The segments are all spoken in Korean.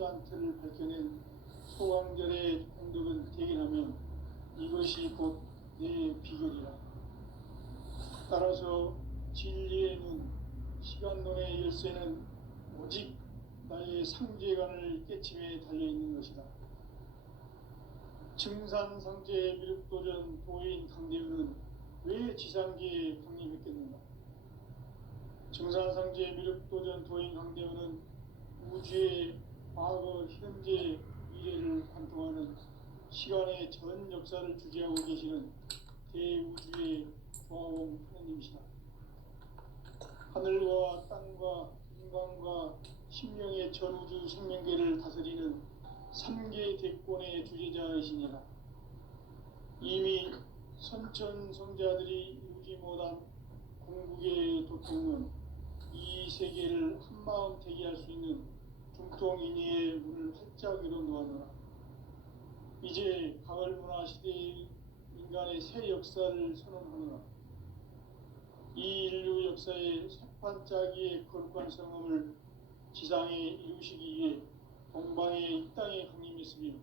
시간틀을 밝혀낸 소강절의 공덕은 대견하며 이것이 곧 내 비결이라. 따라서 진리의 눈, 시간론의 열쇠는 오직 나의 상제관을 깨침에 달려있는 것이다. 증산상제 미륵도전 도인 강대우는 왜 지상계에 강림했겠는가? 증산상제 미륵도전 도인 강대우는 우주의 과거, 현재, 미래를 관통하는 시간의 전 역사를 주재하고 계시는 대우주의 조화공 하느님이시다. 하늘과 땅과 인간과 심령의 전우주 생명계를 다스리는 3계 대권의 주재자이시니라. 이미 선천성자들이 이루지 못한 궁극의 도통은 이 세계를 한마음 대기할 수 있는 중통인의의 문을 활짝 열어 놓았노라. 이제 가을문화 시대의 인간의 새 역사를 선언하노라. 이 인류 역사의 새판짜기의 거룩한 성함을 지상에 이루시기 위해 동방의 이 땅에 강림했으며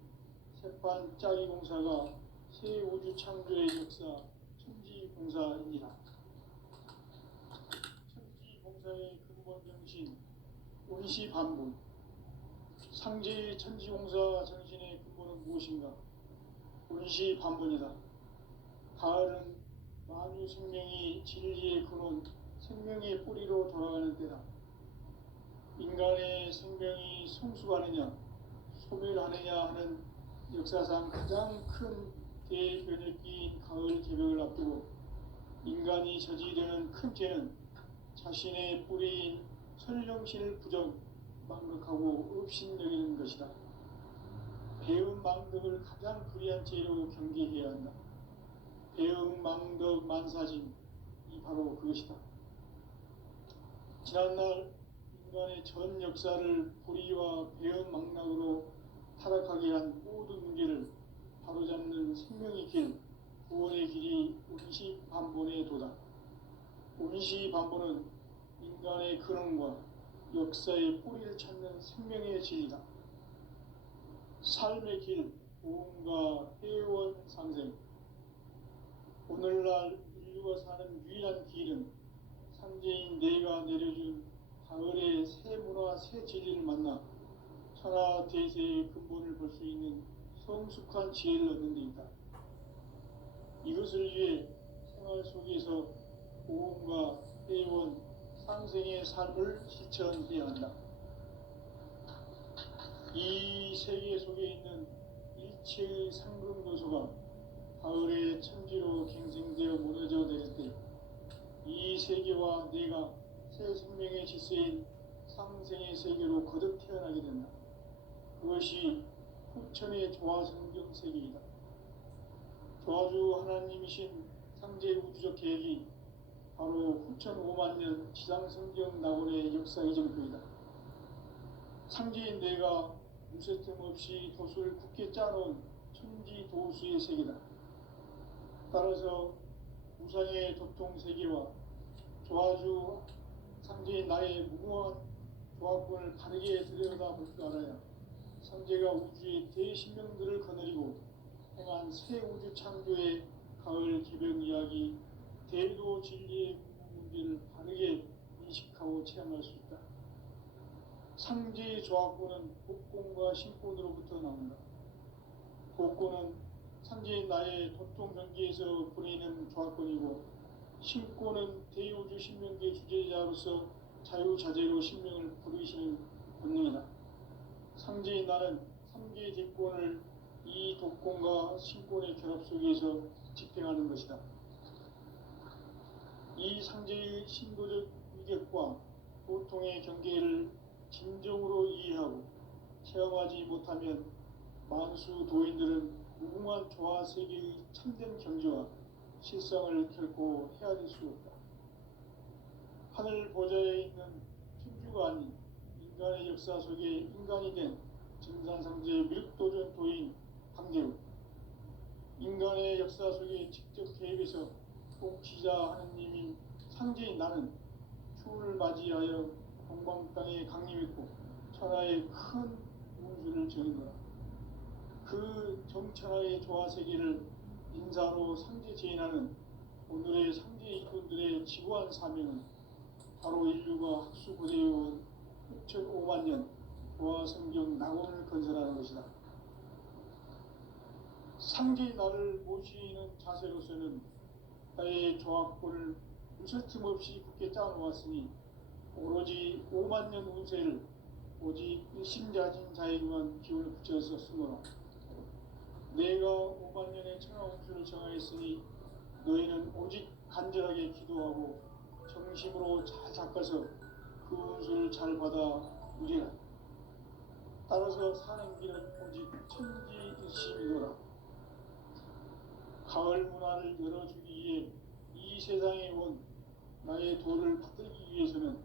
새판짜기 공사가 새 우주 창조의 역사 천지공사입니다. 천지공사의 근본 정신 운시반분. 상제의 천지공사 정신의 근본은 무엇인가? 운시반분이다. 가을은 만유 생명이 진리의 근원, 생명의 뿌리로 돌아가는 때다. 인간의 생명이 성숙하느냐, 소멸하느냐 하는 역사상 가장 큰 대변혁기인 가을 개벽을 앞두고 인간이 저지르는 큰 죄는 자신의 뿌리인 설령신을 부정, 망극하고 업신여기는 것이다. 배음 망덕을 가장 불의한 죄로 경계해야 한다. 배음 망덕 만사진, 이 바로 그것이다. 지난날 인간의 전 역사를 불의와 배음 망락으로 타락하게 한 모든 문제를 바로잡는 생명의 길, 구원의 길이 운시반본의 도다. 운시반본은 인간의 근원과 역사의 뿌리를 찾는 생명의 진리다. 삶의 길, 보험과 회원 상생. 오늘날 인류가 사는 유일한 길은 상제인 내가 내려준 가을의 새 문화, 새 진리를 만나 천하 대세의 근본을 볼 수 있는 성숙한 지혜를 얻는 데 있다. 이것을 위해 생활 속에서 보험과 회원, 상생의 삶을 실천해야 한다. 이 세계 속에 있는 일체의 상급 요소가 가을의 천지로 갱생되어 무너져 내릴 때 이 세계와 내가 새 생명의 질서인 상생의 세계로 거듭 태어나게 된다. 그것이 후천의 조화성경 세계이다. 조화주 하나님이신 상제 우주적 계획이 바로 후천 5만 년 지상성경 낙원의 역사 이정표이다. 상제인 내가 무쇠틈 없이 도수를 굳게 짜놓은 천지 도수의 세계다. 따라서 우상의 도통 세계와 조화주 상제인 나의 무궁한 조화권을 바르게 들여다볼 줄 알아야 상제가 우주의 대신명들을 거느리고 행한 새 우주 창조의 가을 개벽 이야기, 대도 진리의 문제를 바르게 인식하고 체험할 수 있다. 상제의 조화권은 복권과 신권으로부터 나온다. 복권은 상제인 나의 도통 경계에서 보내는 조화권이고, 신권은 대우주 신명계 주제자로서 자유자재로 신명을 부르시는 본능이다. 상제인 나는 3개의 대권을 이 독권과 신권의 결합 속에서 집행하는 것이다. 이 상제의 신도적 위격과 보통의 경계를 진정으로 이해하고 체험하지 못하면 만수 도인들은 무궁한 조화 세계의 참된 경지와 실상을 결코 헤아릴 수 없다. 하늘 보좌에 있는 천주가 아닌 인간의 역사 속에 인간이 된 증산상제 미륵도전 도인 강대우. 인간의 역사 속에 직접 개입해서 통치자 하느님인 상제인 나는 추를 맞이하여 동방 땅에 강림했고 천하의 큰 우주를 정의노라. 그 정천하의 조화세계를 인사로 상제 제인하는 오늘의 상제 일꾼들의 지구한 사명은 바로 인류가 학수고대해온 6,5만 년 조화성경 낙원을 건설하는 것이다. 상제의 나를 모시는 자세로서는 나의 조합권을 무설틈 없이 굳게 짜놓았으니 오로지 5만 년 운세를 오직 일심자진 자에게만 기운을 붙여서 쓰노라. 내가 5만 년의 천하 운수를 정하였으니 너희는 오직 간절하게 기도하고 정심으로 잘 닦아서 그 운수를 잘 받아 누리라. 따라서 사는 길은 오직 천지일심이노라. 가을 문화를 열어주기 위해 이 세상에 온 나의 도를 받들기 위해서는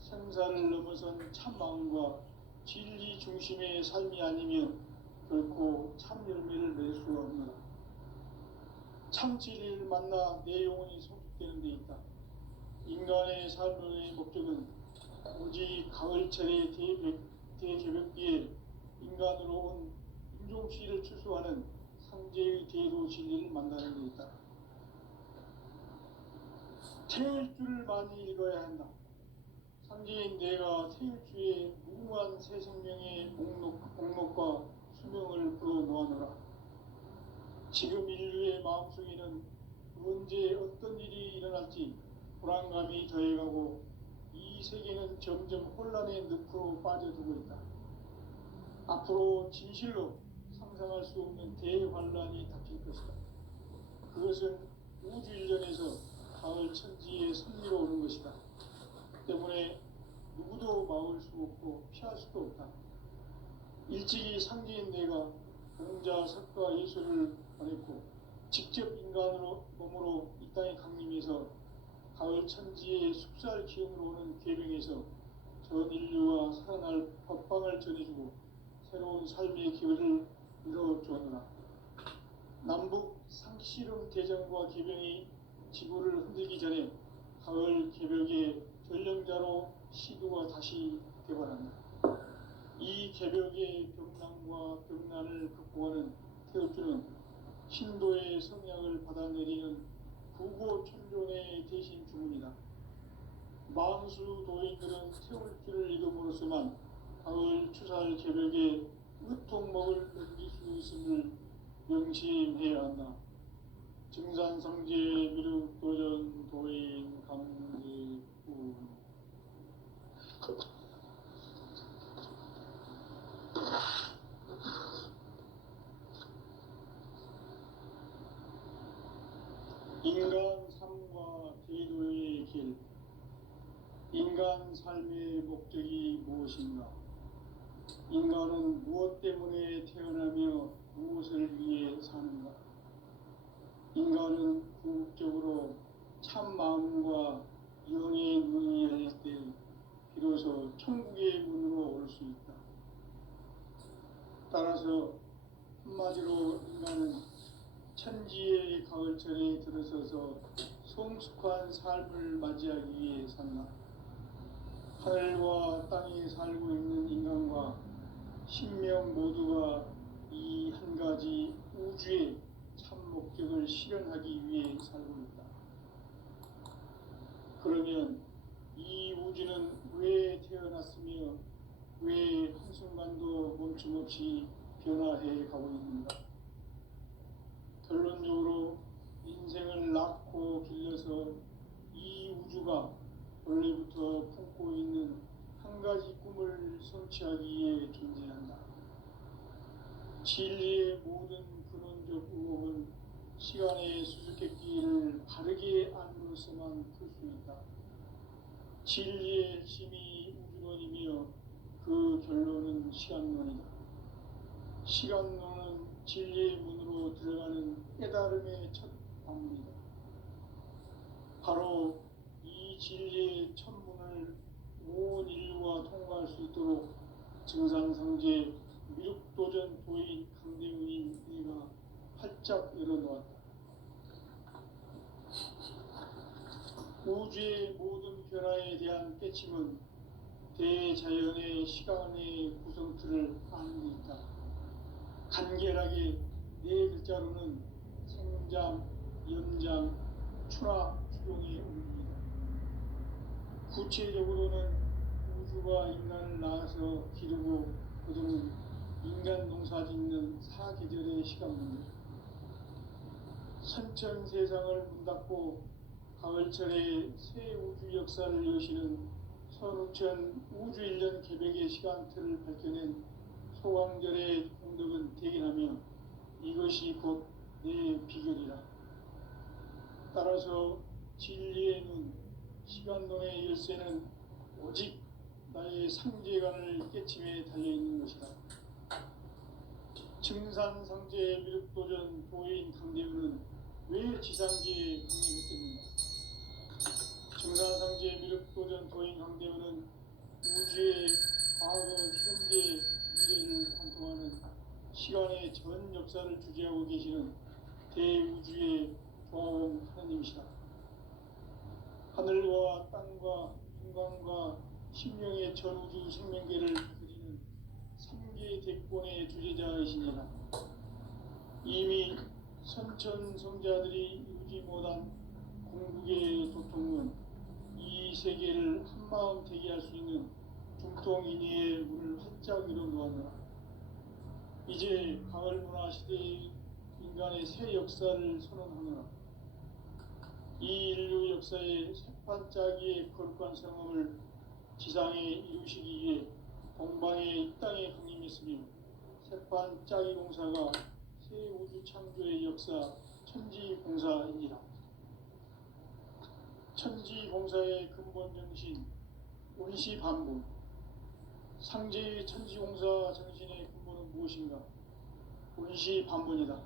생사를 넘어선 참 마음과 진리 중심의 삶이 아니면 결코 참 열매를 맺을 수가 없노라. 참 진리를 만나 내 영혼이 소속되는 데 있다. 인간의 삶의 목적은 오직 가을철의 대개벽기에 인간으로 온 인종시를 추수하는 상제의 대도 진리를 만나는 데 있다. 태일주를 많이 읽어야 한다. 상제인 내가 태일주의 무궁한 새 생명의 목록과 수명을 불어놓아노라. 지금 인류의 마음속에는 언제 어떤 일이 일어날지 불안감이 더해가고 이 세계는 점점 혼란의 늪으로 빠져들고 있다. 앞으로 진실로 상상할 수 없는 대환란이 닥칠 것이다. 그것은 우주 일련에서 가을 천지의 섭리로 오는 것이다. 때문에 누구도 막을 수 없고 피할 수도 없다. 일찍이 상제인 내가 공자, 석가, 예수를 보냈고 직접 인간으로 몸으로 이 땅에 강림해서 가을 천지의 숙살 기운으로 오는 계명에서 전 인류가 살아날 법방을 전해주고 새로운 삶의 기회를 이뤄주었노라. 남북 상씨름 대전과 계병이 지구를 흔들기 전에 가을 개벽의 전령자로 시두가 다시 되어난다. 이 개벽의 병난과 병난을 극복하는 태엽주는 신도의 성향을 받아내리는 부고천존의 대신 주문이다. 만수 도인들은 태울주를 이름으로서만 가을 추살 개벽의 으통목을 넘길 수 있음을 명심해야 한다. 증산성제 미륵도전 도인 강제군 인간 삶과 대도의 길. 인간 삶의 목적이 무엇인가? 인간은 무엇 때문에 태어나며 무엇을 위해 사는가? 인간은 궁극적으로 참 마음과 영의 눈이 열릴 때 비로소 천국의 문으로 올 수 있다. 따라서 한마디로 인간은 천지의 가을철에 들어서서 성숙한 삶을 맞이하기 위해 산다. 하늘과 땅에 살고 있는 인간과 신명 모두가 이 한 가지 우주의 참 목적을 실현하기 위해 살고 있다. 그러면 이 우주는 왜 태어났으며 왜 한순간도 멈춤없이 변화해 가고 있는가? 결론적으로 인생을 낳고 길러서 이 우주가 원래부터 품고 있는 한 가지 꿈을 성취하기 위해 존재한다. 진리의 모든 근원적 의혹은 시간의 수수께끼를 바르게 안으로서만 풀 수 있다. 진리의 핵심이 우주론이며 그 결론은 시간론이다. 시간론은 진리의 문으로 들어가는 깨달음의 첫 방문이다. 바로 이 진리의 첫 문을 온 인류가 통과할 수 있도록 증산성제 미륵도전 도인 강대훈인 이가 활짝 열어놓았다. 우주의 모든 변화에 대한 깨침은 대자연의 시간의 구성틀을 아는 데 있다. 간결하게 네 글자로는 생장, 연장, 추나 추종의 의미입니다. 구체적으로는 우주가 인간을 낳아서 기르고 거두는 인간 농사 짓는 사계절의 시간입니다. 선천 세상을 문 닫고 가을철에 새 우주 역사를 여시는 선우천 우주일년 개백의 시간틀을 밝혀낸 소강절의 공덕은 대견하며 이것이 곧 내 비결이라. 따라서 진리의 눈, 시간론의 열쇠는 오직 나의 상제관을 깨침에 달려있는 것이다. 증산상제 미륵도전 도인 강대우는 왜 지상계에 강림했겠는가? 증산상제 미륵도전 도인 강대우는 우주의 과거, 현재, 미래를 관통하는 시간의 전 역사를 주재하고 계시는 대우주의 조화원 하느님이시다. 하늘과 땅과 인간과 심령의 전우주 생명계를 그리는 삼계 대권의 주제자이시니라. 이미 선천 성자들이 이루지 못한 궁극의 도통은 이 세계를 한마음 되게 할 수 있는 중통인의의 문을 활짝 열어놓았노라. 이제 가을 문화 시대의 인간의 새 역사를 선언하노라. 이 인류 역사의 새반짝이의 거룩한 성함을 지상에 이루시기 위해 동방의 이 땅에 강림했으며 새반짝이 공사가 새 우주 창조의 역사 천지공사이니라. 천지공사의 근본 정신 온시반분. 상제의 천지공사 정신의 근본은 무엇인가? 온시반분이다.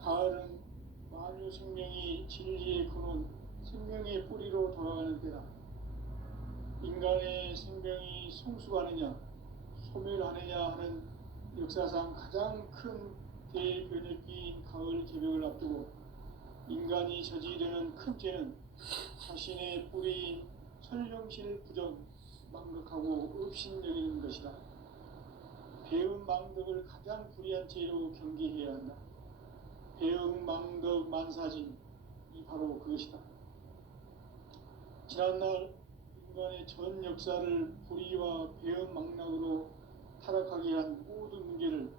가을은 만유 생명이 진리의 근원, 생명의 뿌리로 돌아가는 때다. 인간의 생명이 성숙하느냐, 소멸하느냐 하는 역사상 가장 큰 대변혁기인 가을 개벽을 앞두고 인간이 저지르는 큰 죄는 자신의 뿌리인 설령실 부정, 망극하고 업신여기는 것이다. 배은 망덕을 가장 불의한 죄로 경계해야 한다. 배은 망덕 만사진, 이 바로 그것이다. 지난날 인간의 전 역사를 불의와 배은 망락으로 타락하게 한 모든 문제를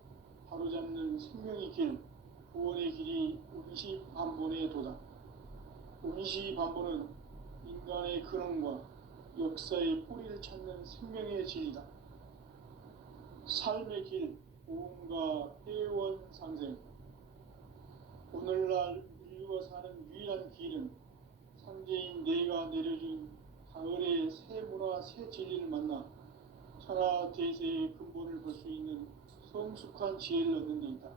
바로잡는 생명의 길, 구원의 길이 온시반본의 도다. 온시반본은 인간의 근원과 역사의 뿌리를 찾는 생명의 진리다. 삶의 길, 보험과 회원 상생. 오늘날 인류가 사는 유일한 길은 상제인 내가 내려준 가을의 새 문화, 새 진리를 만나 천하 대세의 근본을 볼 수 있는 성숙한 지혜를 얻는 데 있다.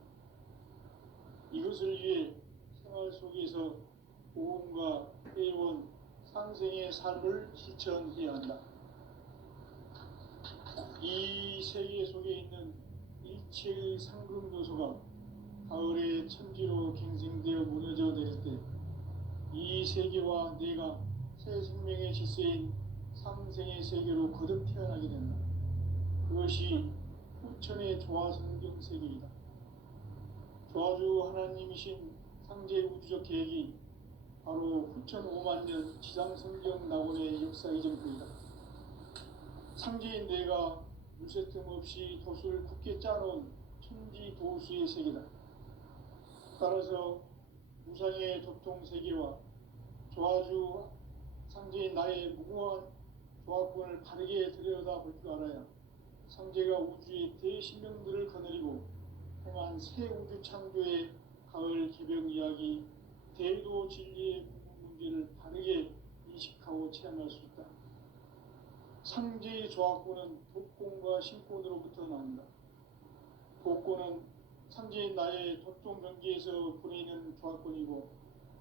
이것을 위해 생활 속에서 보험과 회원, 상생의 삶을 실천해야 한다. 이 세계 속에 있는 일체의 상금 요소가 가을의 천지로 갱생되어 무너져 내릴 때 이 세계와 내가 새 생명의 질서인 상생의 세계로 거듭 태어나게 된다. 그것이 후천의 조화성경 세계이다. 조화주 하나님이신 상제 우주적 계획이 바로 후천 5만 년 지상성경 낙원의 역사 이전부이다. 상제인 내가 물새틈 없이 도수를 굳게 짜놓은 천지 도수의 세계다. 따라서 무상의 도통 세계와 조화주 상제인 나의 무궁한 조화권을 바르게 들여다볼 줄 알아야 상제가 우주의 대신명들을 거느리고 행한 새 우주 창조의 가을 개벽 이야기, 대도 진리의 궁극 문제를 바르게 인식하고 체험할 수 있다. 상제의 조화권은 독권과 신권으로부터 나온다. 독권은 상제인 나의 도통 경계에서 보내는 조화권이고,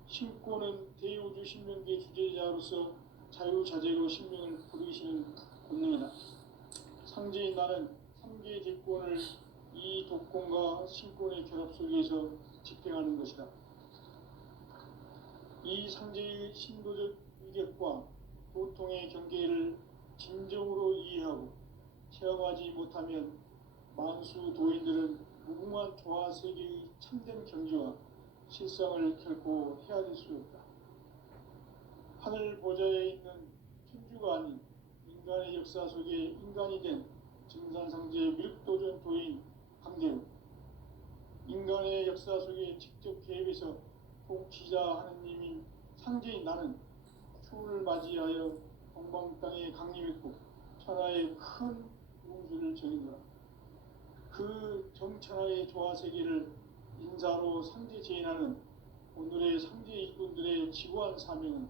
신권은 대우주 신명계 주제자로서 자유자재로 신명을 부르시는 권능이다. 상제인 나는 3개 대권을 이 독권과 신권의 결합 속에서 집행하는 것이다. 이 상제의 신도적 위격과 도통의 경계를 진정으로 이해하고 체험하지 못하면 만수 도인들은 무궁한 조화 세계의 참된 경지와 실상을 결코 헤아릴 수 없다. 하늘 보좌에 있는 천주가 아닌 인간의 역사 속에 인간이 된 증산상제의 미륵도전 도인 강대우, 인간의 역사 속에 직접 개입해서 통치자 하느님인 상제인 나는 추을 맞이하여 동방 땅에 강림했고 천하의 큰 운수를 정했노라. 그 정천하의 조화세계를 인사로 상제 제인하는 오늘의 상제 일꾼들의 지구한 사명은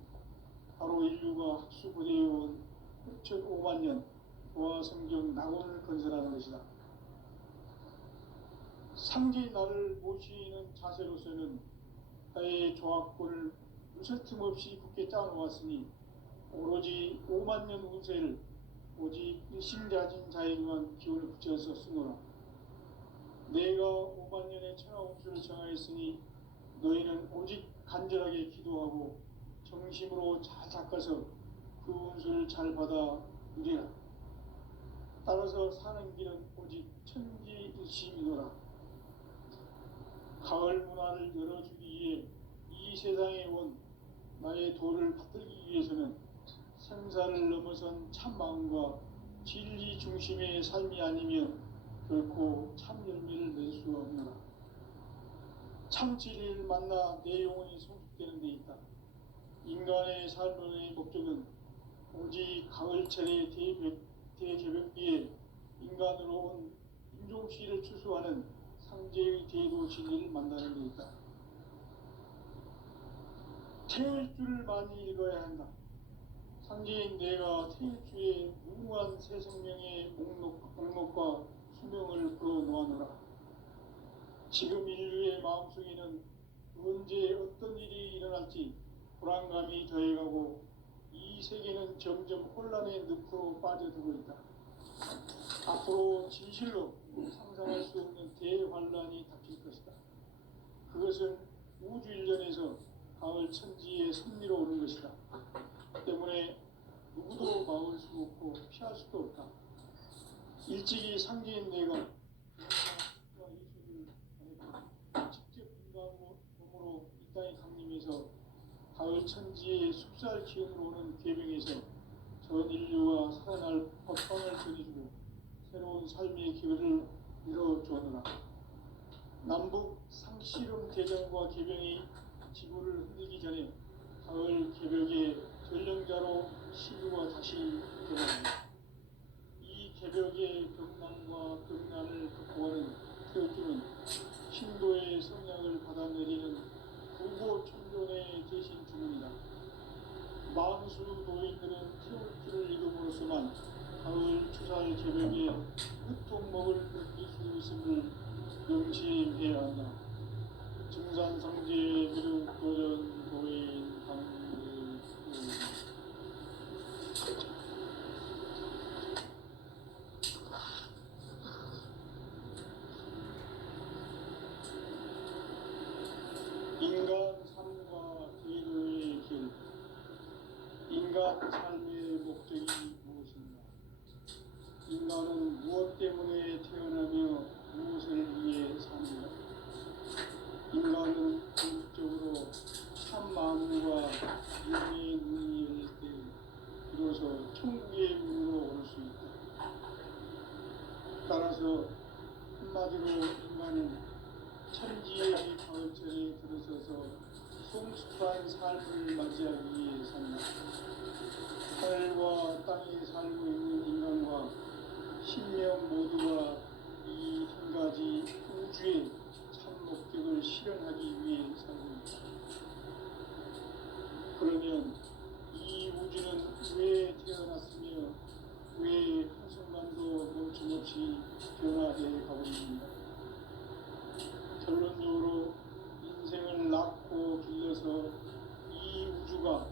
바로 인류가 학수고대해온 6,5만 년 조화성경 낙원을 건설하는 것이다. 상제의 나를 모시는 자세로서는 나의 조합권을 무설틈 없이 굳게 짜놓았으니 오로지 5만 년 운세를 오직 일심자진 자에게만 기운을 붙여서 쓰노라. 내가 5만 년의 천하 운수를 정하였으니 너희는 오직 간절하게 기도하고 정심으로 잘 닦아서 그 운수를 잘 받아 누리라. 따라서 사는 길은 오직 천지일심이노라. 가을 문화를 열어주기 위해 이 세상에 온 나의 도를 받들기 위해서는 생사를 넘어선 참 마음과 진리 중심의 삶이 아니면 결코 참 열매를 낼 수 없노라. 참 진리를 만나 내 영혼이 성숙되는 데 있다. 인간의 삶의 목적은 오직 가을철의 대개벽기에 인간으로 온 인종씨를 추수하는 상제의 대도 진리를 만나는 데 있다. 태일주를 많이 읽어야 한다. 상제인 내가 태일주의 무궁한 새 생명의 목록과 수명을 풀어놓아노라. 지금 인류의 마음속에는 언제 어떤 일이 일어날지 불안감이 더해가고 이 세계는 점점 혼란의 늪으로 빠져들고 있다. 앞으로 진실로 상상할 수 없는 대환란이 닥칠 것이다. 그것은 우주 일련에서 가을 천지에 선미로 오는 것이다. 때문에 누구도 막을 수 없고 피할 수도 없다. 일찍이 상제인 내가 직접 인간으로 이 땅에 강림해서 가을 천지의 숲살 기운으로 오는 계명에서 전 인류와 살아날 법방을 전해주고 새로운 삶의 기회를 열어주었노라. 남북 상씨름 대전과 계병이 지구를 흔들기 전에 가을 개벽의 전령자로 시구가 다시 되어갑니다. 이 개벽의 병난과 병난을 극복하는 태우주는 신도의 성량을 받아내리는 부고 천존의 대신 주문이다. 만수 도인들은 태우주를 읽음으로써만 가을 추살 개벽의 흑통목을 느낄 수 있음을 명심해야 한다. 증산상제의 미륵도전 도인 강대우. 인간 삶과 제도의 길. 인간 삶의 목적이 무엇인가? 인간은 무엇 때문에 태어나며 무엇을 위해 사는가? 인간은 궁극적으로 참 마음과 윤회의 문이 열릴 때 비로소 천국의 문으로 올 수 있다. 따라서 한마디로 인간은 천지의 가을철에 들어서서 성숙한 삶을 맞이하기 위해 산다. 하늘과 땅에 살고 있는 인간과 신명 모두가 이 한 가지 우주의 참 목적을 실현하기 위해 살고 있다. 그러면 이 우주는 왜 태어났으며 왜 한순간도 멈춤없이 변화되어 가고 있는가? 결론적으로 인생을 낳고 길러서 이 우주가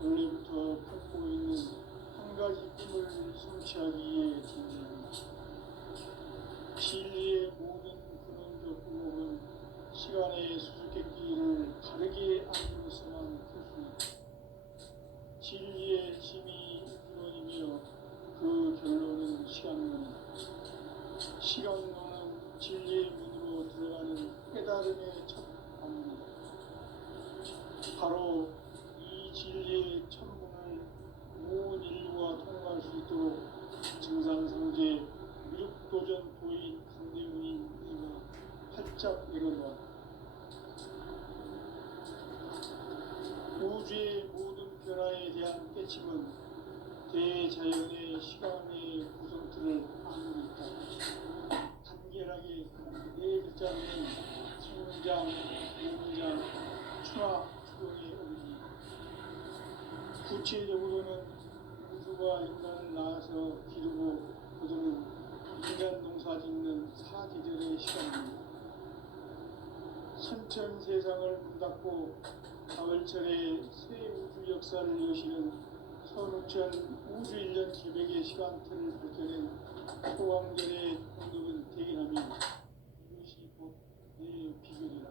원래부터 품고 있는 한 가지 꿈을 성취하기 위해 존재한다. 진리의 모든 근원적 구목은 시간의 수수께끼를 다르게 알고서만 풀 수 있다. 진리의 힘이 근원이며 그 결론은 시간론이다. 시간론은 진리의 문으로 들어가는 깨달음의 첫 방문이다. 바로 이 진리의 천문을 온 인류가 통과할 수 있도록 증산상제 미륵도전 도인 강대훈이 이가 활짝 일어놓았다. 우주의 모든 변화에 대한 깨침은 대자연의 시간의 구성틀을 아무리 있다. 간결하게 네 글자로는 성장, 공장, 추락, 추동의 의미. 구체적으로는 우주가 인간을 낳아서 기르고 거두는 인간 농사 짓는 사계절의 시간입니다. 선천 세상을 문 닫고 가을철에 새 우주 역사를 여시는 선우천 우주 1년 기백의 시간틀을 밝혀낸 소왕절의 공덕은 대견함이 이것이 곧 내 비결이라.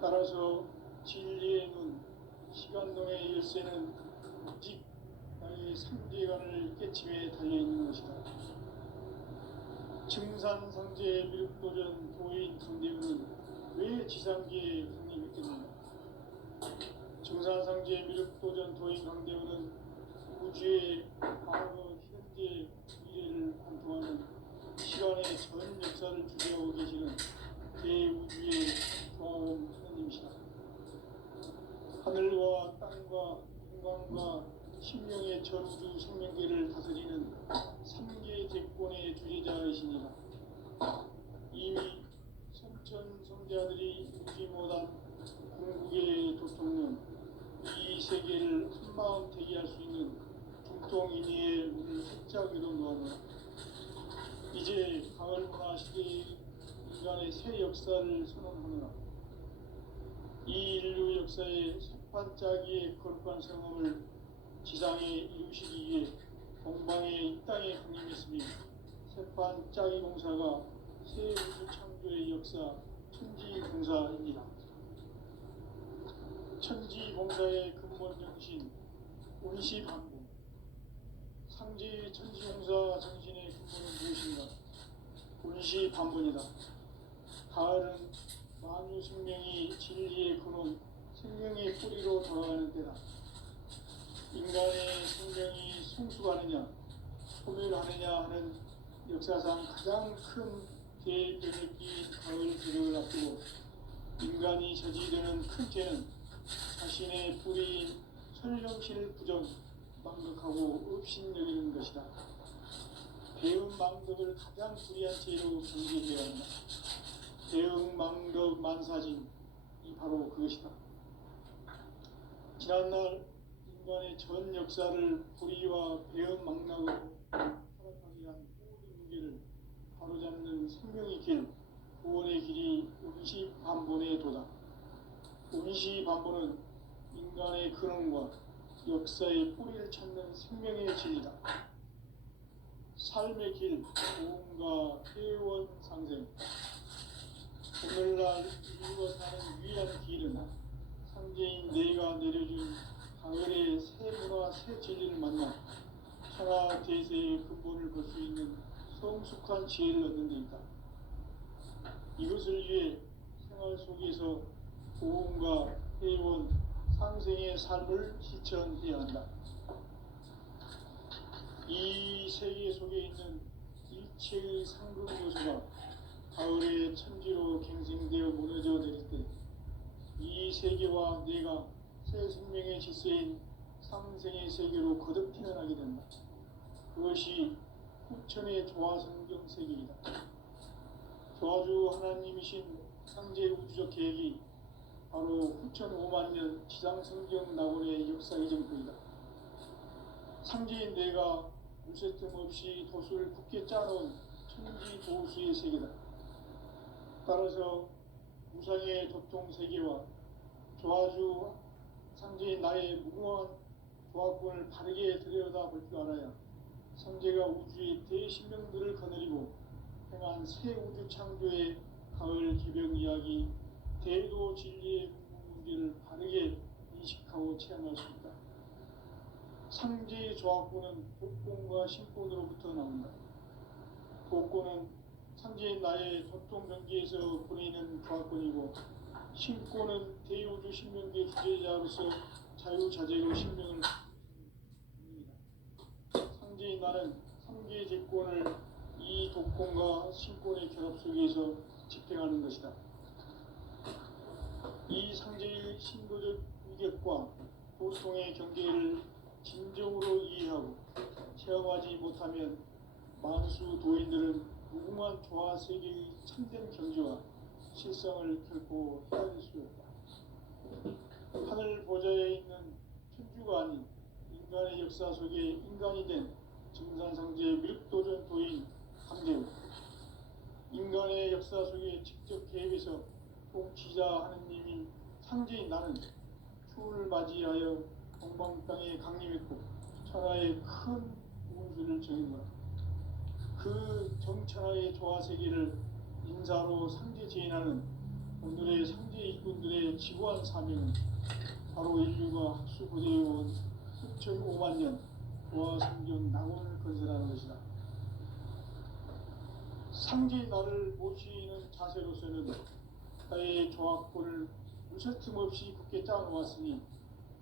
따라서 진리의 눈, 시간동의 열쇠는 오직 나의 상계관을 깨침에 달려있는 것이다. 증산상제 미륵도전 도인 강대훈은 왜 지상계에 강림했겠는가? 증산상제 미륵도전 도인 강대훈은 우주의 과거, 현재, 미래를 관통하는 시간의 전 역사를 주재하고 계시는 대우주의 조화원 하느님이시다. 하늘과 땅과 인간과 심령의 전우주 생명계를 다스리는 3계 대권의 주제자이시니라. 이미 선천 성자들이 이루지 못한 궁극의 도통론, 이 세계를 한마음 대기할 수 있는 중통인의의 문을 활짝 열어놓아라. 이제 가을 문화 시대의 인간의 새 역사를 선언하노라. 이 인류 역사의 석판짜기의 거룩한 성험을 지상에 이루시기 위해 동방의 이 땅에 강림했으며 석판짜기 공사가 새 우주 창조의 역사 천지공사입니다. 천지공사의 근본 정신 운시반복. 상제의 천지공사 정신의 근본은 무엇인가? 운시반복이다. 가을은 만유 생명이 진리의 근원, 생명의 뿌리로 돌아가는 때다. 인간의 생명이 성숙하느냐, 소멸하느냐 하는 역사상 가장 큰 대변을 끼인 가을 기력을 앞두고 인간이 저지르는 큰 죄는 자신의 뿌리인 설령실 부정, 망극하고 업신여기는 것이다. 배운 망덕을 가장 불의한 죄로 경계해야 한다. 대응 망덕 만사진, 이 바로 그것이다. 지난날 인간의 전 역사를 불의와 배은 망락으로 타락하게 한 모든 문제를 바로잡는 생명의 길, 구원의 길이 운시반본의 도다. 운시반본은 인간의 근원과 역사의 뿌리를 찾는 생명의 진리다. 삶의 길, 고음과 회원 상생. 오늘날 인류가 사는 유일한 길은 상제인 내가 내려준 가을의 새 문화, 새 진리를 만나 천하 대세의 근본을 볼 수 있는 성숙한 지혜를 얻는 데 있다. 이것을 위해 생활 속에서 고음과 회원, 상생의 삶을 실천해야 한다. 이 세계 속에 있는 일체의 상급 요소가 가을의 천지로 갱생되어 무너져 내릴 때 이 세계와 내가 새 생명의 질서인 상생의 세계로 거듭 태어나게 된다. 그것이 후천의 조화성경 세계이다. 조화주 하나님이신 상제 우주적 계획이 바로 후천 5만 년 지상성경 낙원의 역사 이정표이다. 상제인 내가 무쇠뜸 없이 도수를 굳게 짜놓은 천지 도수의 세계다. 따라서 무상의 도통 세계와 조화주 상제인 나의 무궁한 조화권을 바르게 들여다볼 줄 알아야 상제가 우주의 대신명들을 거느리고 행한 새 우주 창조의 가을 개벽 이야기, 대도 진리의 문제를 바르게 인식하고 체험할 수 있다. 상제의 조화권은 복권과 신권으로부터 나온다. 복권은 상제인 나의 도통 경기에서 보내는 조합권이고 신권은 대우주 신명계 주제자로서 자유자재로 신명을 합니다. 상제인 나는 3개의 제권을 이 독권과 신권의 결합 속에서 집행하는 것이다. 이 상제의 신도적 위격과 보통의 경계를 진정으로 이해하고 체험하지 못하면 만수 도인들은 무궁한 조화 세계의 참된 경지와 실상을 결코 헤아릴 수 없다. 하늘 보좌에 있는 천주가 아닌 인간의 역사 속에 인간이 된 증산상제 밀도전 도인 강재우, 인간의 역사 속에 직접 개입해서 통치자 하느님인 상제인 나는 추운을 맞이하여 동방 땅에 강림했고 천하의 큰 운수를 정했노라. 그 정천하의 조화세계를 인사로 상제 제인하는 오늘의 상제 일꾼들의 지구한 사명은 바로 인류가 학수고대에 온 수천 5만 년 조화성경 낙원을 건설하는 것이다. 상제의 나를 모시는 자세로서는 나의 조합권을 무설틈 없이 굳게 짜놓았으니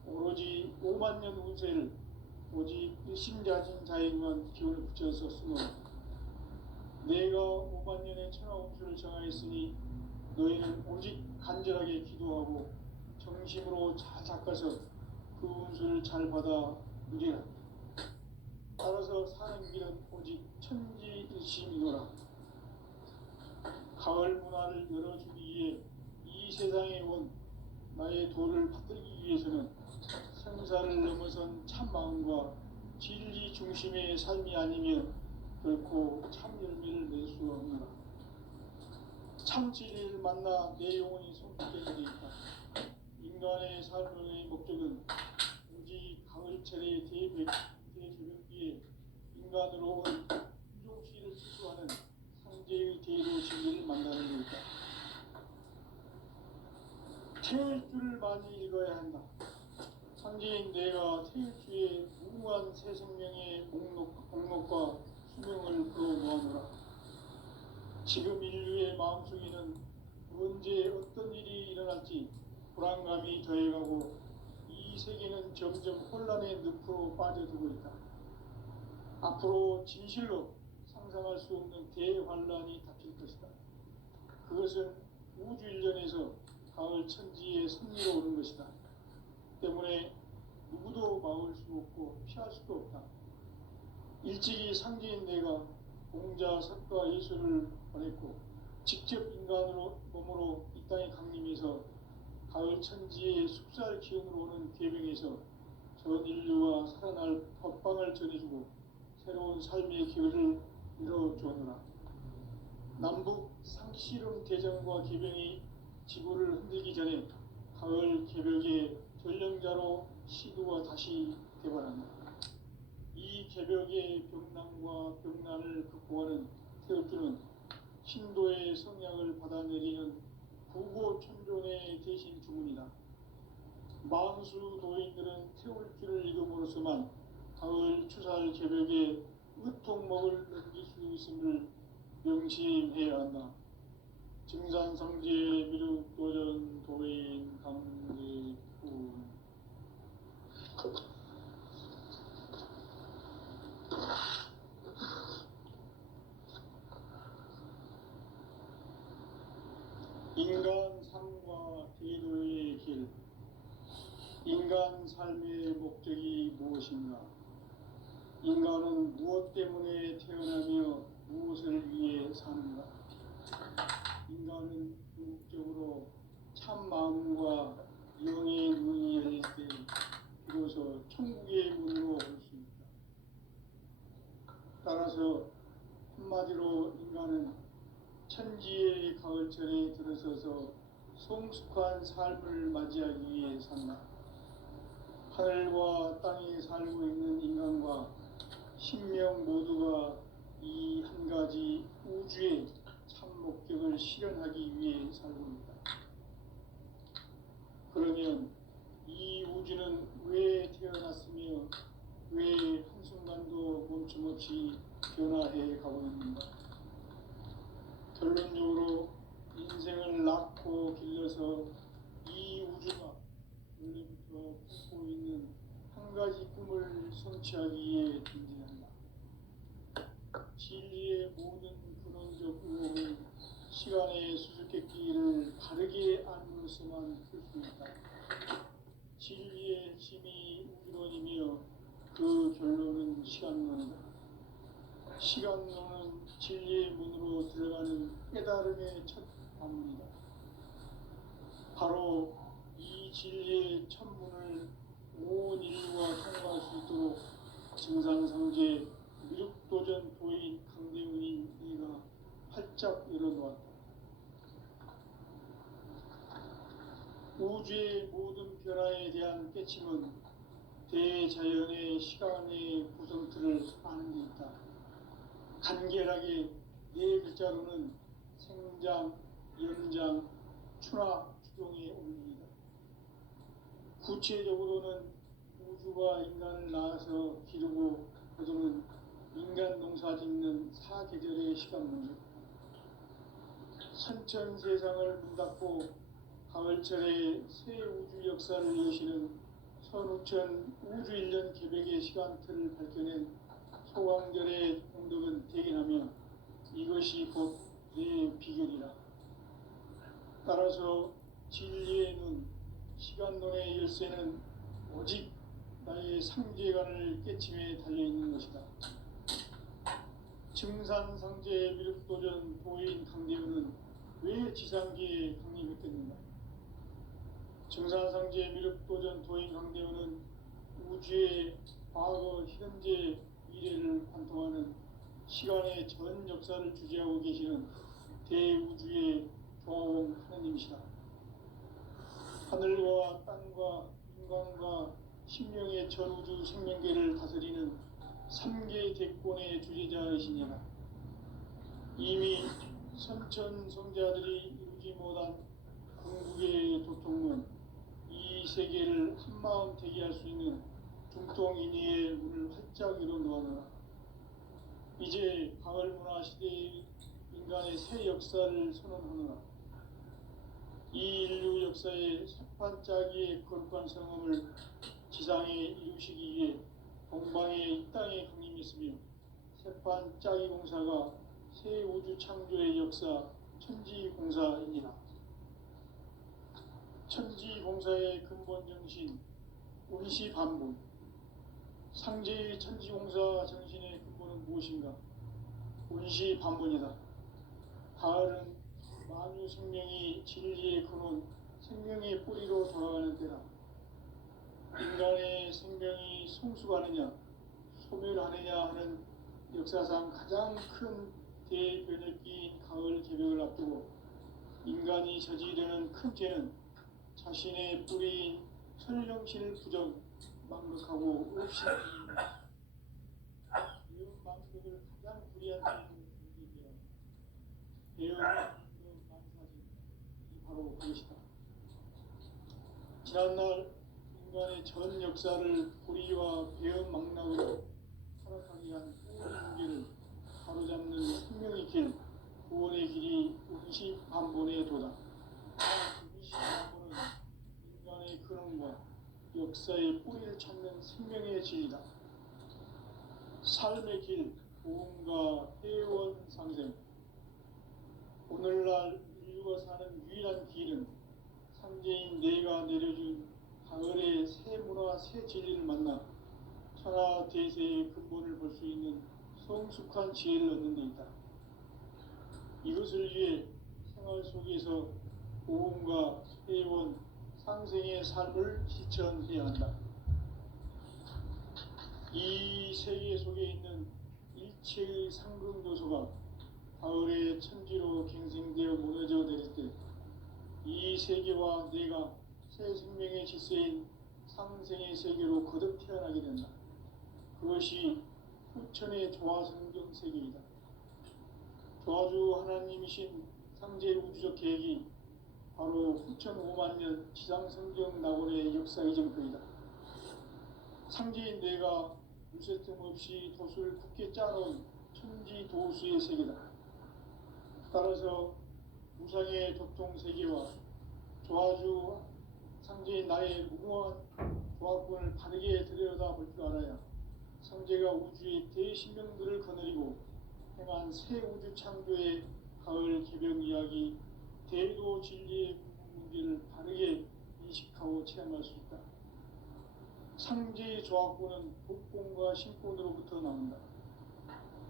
오로지 5만 년 운세를 오직 일심자진 자에게만 기운을 붙여서 쓰노라. 내가 5만 년의 천하 운수를 정하였으니 너희는 오직 간절하게 기도하고 정심으로 잘 닦아서 그 운수를 잘 받아 누리라. 따라서 사는 길은 오직 천지일심이노라. 가을 문화를 열어주기 위해 이 세상에 온 나의 도를 받들기 위해서는 생사를 넘어선 참 마음과 진리 중심의 삶이 아니면 결코 참 열매를 낼 수 없노라. 참 진리를 만나 내 영혼이 성숙되는 데 있다. 인간의 삶의 목적은 오직 가을철의 대저녁기에 인간으로 온 인종시를 추구하는 상제의 대로 진리를 만나는 데 있다. 태일주를 많이 읽어야 한다. 상제인 내가 태일주의 무궁한 새 생명의 목록과 수명을 끌어모아노라. 지금 인류의 마음속에는 언제 어떤 일이 일어날지 불안감이 더해가고 이 세계는 점점 혼란의 늪으로 빠져들고 있다. 앞으로 진실로 상상할 수 없는 대환란이 닥칠 것이다. 그것은 우주 일련에서 가을 천지의 승리로 오는 것이다. 때문에 누구도 막을 수 없고 피할 수도 없다. 일찍이 상제인 내가 공자, 석가, 예수를 보냈고 직접 인간으로 몸으로 이 땅에 강림해서 가을 천지의 숲살 기운으로 오는 계명에서 전 인류가 살아날 법방을 전해주고 새로운 삶의 기회를 이뤄주었노라. 남북 상씨름 대전과 계병이 지구를 흔들기 전에 가을 개벽의 전령자로 시도가 다시 되발한다. 이 개벽의 병난과 병난을 극복하는 태엽주는 신도의 성약을 받아내리는 구고천존의 대신 주문이다. 만수 도인들은 태울주를 읽음으로써만 가을 추살 개벽의 으통목을 넘길 수 있음을 명심해야 한다. 증산상제 미륵도전 도인 강제군 인간 삶과 대도의 길. 인간 삶의 목적이 무엇인가? 인간은 무엇 때문에 태어나며 무엇을 위해 사는가? 인간은 궁극적으로 참 마음과 영의 눈이 열릴 때 비로소 천국의 문으로 올 수 있다. 따라서 한마디로 인간은 천지의 가을철에 들어서서 성숙한 삶을 맞이하기 위해 산다. 하늘과 땅에 살고 있는 인간과 신명 모두가 이 한 가지 우주의 참 목적을 실현하기 위해 살고 있다. 그러면 이 우주는 왜 태어났으며 왜 한순간도 멈춤없이 변화해 가고 있는가? 결론적으로 인생을 낳고 길러서 이 우주가 원래부터 품고 있는 한 가지 꿈을 성취하기 위해 존재한다. 진리의 모든 근원적 의혹은 시간의 수수께끼를 바르게 알므로서만 풀 수 있다. 진리의 힘이 우주론이며 그 결론은 시간론이다. 시간론은 진리의 문으로 들어가는 깨달음의 첫 관문이다. 바로 이 진리의 첫 문을 온 인류가 통과할 수 있도록 증산성제 미륵도전 도인 강대훈인 이가 활짝 열어놓았다. 우주의 모든 변화에 대한 깨침은 대자연의 시간의 구성틀을 아는 데 있다. 간결하게 네 글자로는 생장, 연장, 추나 추동의 원리이다. 구체적으로는 우주가 인간을 낳아서 기르고 거두는 인간 농사 짓는 사계절의 시간 문제, 선천 세상을 문 닫고 가을철에 새 우주 역사를 여시는 선우천 우주 1년 계백의 시간틀을 밝혀낸 소광절의 공덕은 대견하며 이것이 곧 내 비결이라. 따라서 진리의 눈, 시간론의 열쇠는 오직 나의 상제관을 깨침에 달려있는 것이다. 증산상제 미륵도전 도인 강대훈은 왜 지상계에 강림했겠는가? 증산상제 미륵도전 도인 강대훈은 우주의 과거, 현재, 미래를 관통하는 시간의 전 역사를 주재하고 계시는 대우주의 조화원 하느님이시다. 하늘과 땅과 인간과 신명의 전우주 생명계를 다스리는 3개 대권의 주재자이시니라. 이미 선천성자들이 이루지 못한 궁극의 도통문, 이 세계를 한마음 되게 할 수 있는 중통인의의 문을 활짝 열어놓아라. 이제 가을 문화 시대의 인간의 새 역사를 선언하노라. 이 인류 역사의 새판짜기의 거룩한 성험을 지상에 이루시기 위해 동방의 이 땅에 강림했으며 새판짜기 공사가 새 우주 창조의 역사 천지공사이니라. 천지공사의 근본 정신 운시반복. 상제의 천지공사 정신의 근본은 무엇인가? 운시반복이다. 가을은 만유 생명이 진리의 근원, 생명의 뿌리로 돌아가는 때다. 인간의 생명이 성숙하느냐, 소멸하느냐 하는 역사상 가장 큰 대변혁기인 가을 개벽을 앞두고 인간이 저지르는 큰 죄는 자신의 뿌리인 설령신을 부정, 망극하고 없이 배운 망극을 가장 불이한 죄는 배운 망사지, 이 바로 그것이다. 지난날 인간의 전 역사를 불의와 배은 망락으로 타락하게 한 모든 문제를 바로잡는 생명의 길, 구원의 길이 운시반본의 도다. 운시반본은 인간의 근원과 역사의 뿌리를 찾는 생명의 진리다. 삶의 길, 보험과 회원 상생. 오늘날 인류가 사는 유일한 길은 상제인 내가 내려준 가을의 새 문화, 새 진리를 만나 천하 대세의 근본을 볼 수 있는 성숙한 지혜를 얻는 데 있다. 이것을 위해 생활 속에서 보험과 회원, 상생의 삶을 실천해야 한다. 이 세계 속에 있는 일체의 상승 요소가 가을의 천지로 갱생되어 무너져 내릴 때 이 세계와 내가 새 생명의 질서인 상생의 세계로 거듭 태어나게 된다. 그것이 후천의 조화성경 세계이다. 조화주 하나님이신 상제 우주적 계획이 바로 후천 5만 년 지상성경 낙원의 역사 이정표이다. 상제인 내가 무쇠 틈 없이 돛을 굳게 짜놓은 천지 도수의 세계다. 따라서 우상의 도통 세계와 조화주 상제인 나의 무궁한 조합권을 바르게 들여다볼 줄 알아야 성제가 우주의 대신명들을 거느리고 행한 새 우주 창조의 가을 개벽 이야기 대도 진리의 문제를 바르게 인식하고 체험할 수 있다. 상제의 조합권은 복권과 신권으로부터 나온다.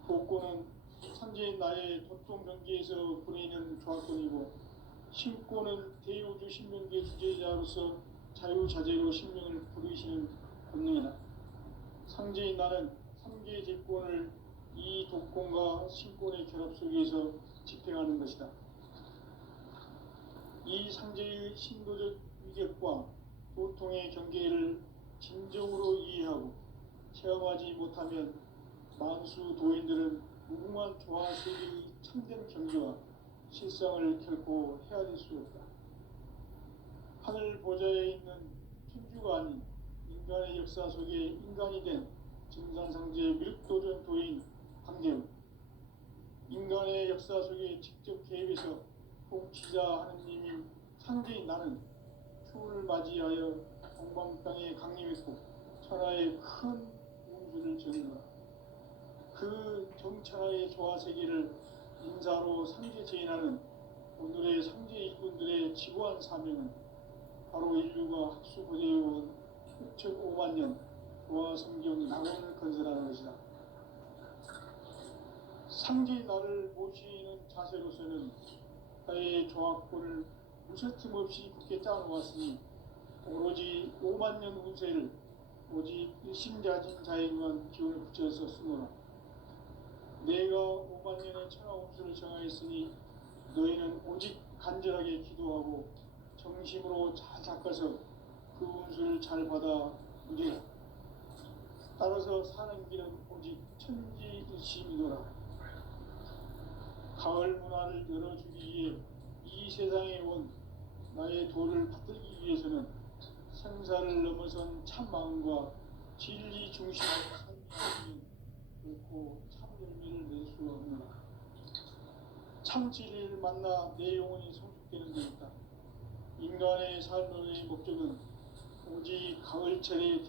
복권은 상제인 나의 도통 경계에서 보내는 조합권이고, 신권은 대우주 신명계 주제자로서 자유자재로 신명을 부르시는 본능이다. 상제인 나는 삼계의 제권을 이 독권과 신권의 결합 속에서 집행하는 것이다. 이 상제의 신도적 위격과 도통의 경계를 진정으로 이해하고 체험하지 못하면 만수 도인들은 무궁한 조화 세계의 참된 경지와 실상을 결코 헤아릴 수 없다. 하늘 보좌에 있는 천주가 아닌 인간의 역사 속에 인간이 된 증산상제 밀도전 도인 강재훈, 인간의 역사 속에 직접 개입해서 통치자 하느님인 상제인 나는 추운을 맞이하여 동방 땅에 강림했고 천하의 큰 운수를 전하노라. 그 정천하의 조화세계를 인사로 상제 제인하는 오늘의 상제 일꾼들의 지구한 사명은 바로 인류가 학수고대해온 6,500만 년 조화 성경 낙원을 건설하는 것이다. 상제인 나를 모시는 자세로서는 나의 조합권을 무쇠틈 없이 굳게 짜놓았으니 오로지 5만 년 운세를 오직 일심자진 자에게만 기운을 붙여서 쓰노라. 내가 5만 년의 천하 운수를 정하였으니 너희는 오직 간절하게 기도하고 정심으로 잘 닦아서 그 운수를 잘 받아 누리라. 따라서 사는 길은 오직 천지일심이노라. 가을 문화를 열어주기 위해 이 세상에 온 나의 도를 받들기 위해서는 생사를 넘어선 참 마음과 진리 중심의 삶이 결코 참 열매를 낼 수 없노라. 참 진리를 만나 내 영혼이 성숙되는 데 있다. 인간의 삶의 목적은 오직 가을철의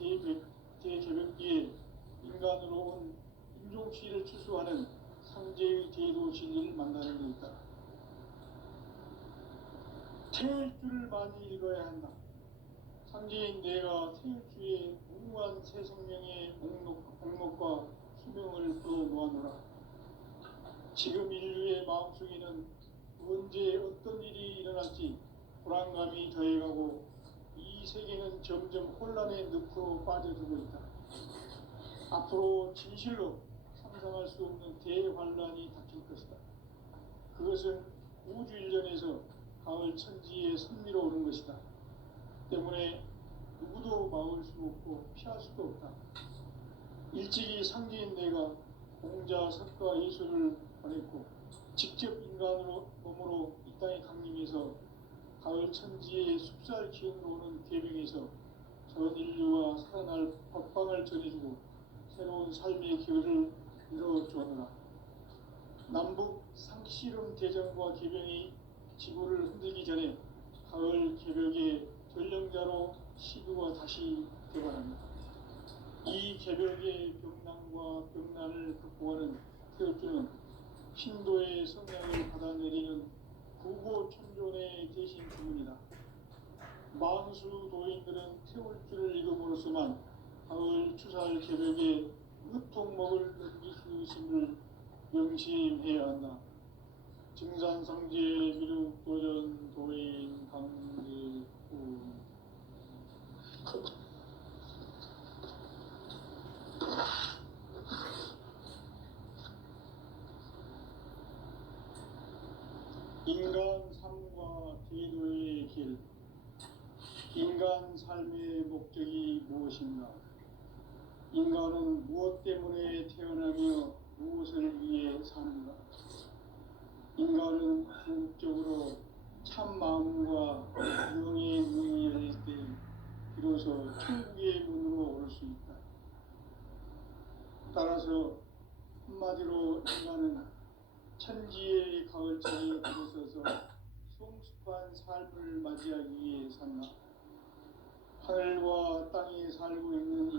대개벽기에 인간으로 온 인종시를 추수하는 상제의 대도 진리를 만나는 데 있다. 태일주를 많이 읽어야 한다. 상제인 내가 태일주의 무궁한 새 생명의 목록과 수명을 풀어놓아노라. 지금 인류의 마음속에는 언제 어떤 일이 일어날지 불안감이 더해가고 이 세계는 점점 혼란의 늪으로 빠져들고 있다. 앞으로 진실로 상상할 수 없는 대환란이 닥칠 것이다. 그것은 우주 일련에서 가을 천지의 선미로 오는 것이다. 때문에 누구도 막을 수 없고 피할 수도 없다. 일찍이 상제인 내가 공자, 석가, 예수를 보냈고 직접 인간으로 몸으로 이 땅에 강림해서 가을 천지의 숲살 기운으로 오는 계명에서 전 인류와 살아날 법방을 전해주고 새로운 삶의 기회를 이뤄주었노라. 남북 상씨름 대전과 개병이 지구를 흔들기 전에 가을 개벽의 전령자로 시두가 다시 되어갑니다. 이 개벽의 병난과 병난을 극복하는 태엽주는 신도의 성향을 받아내리는 구고천존의 대신 주문이다. 만수 도인들은 태울주를 읽음으로써만 가을 추살 개벽의 의통목을 넘길 수 있음을 명심해야 한다. 증산성제 미륵도전 도인 강제훈. 인간 삶과 제도의 길. 인간 삶의 목적이 무엇인가? 인간은 무엇 때문에 태어나며 무엇을 위해 사는가? 인간은 궁극적으로 참 마음과 영의 문이 열릴 때 비로소 천국의 문으로 올 수 있다. 따라서 한마디로 인간은 천지의 가을자리에 들어서서 성숙한 삶을 맞이하기 위해 산다. 하늘과 땅에 살고 있는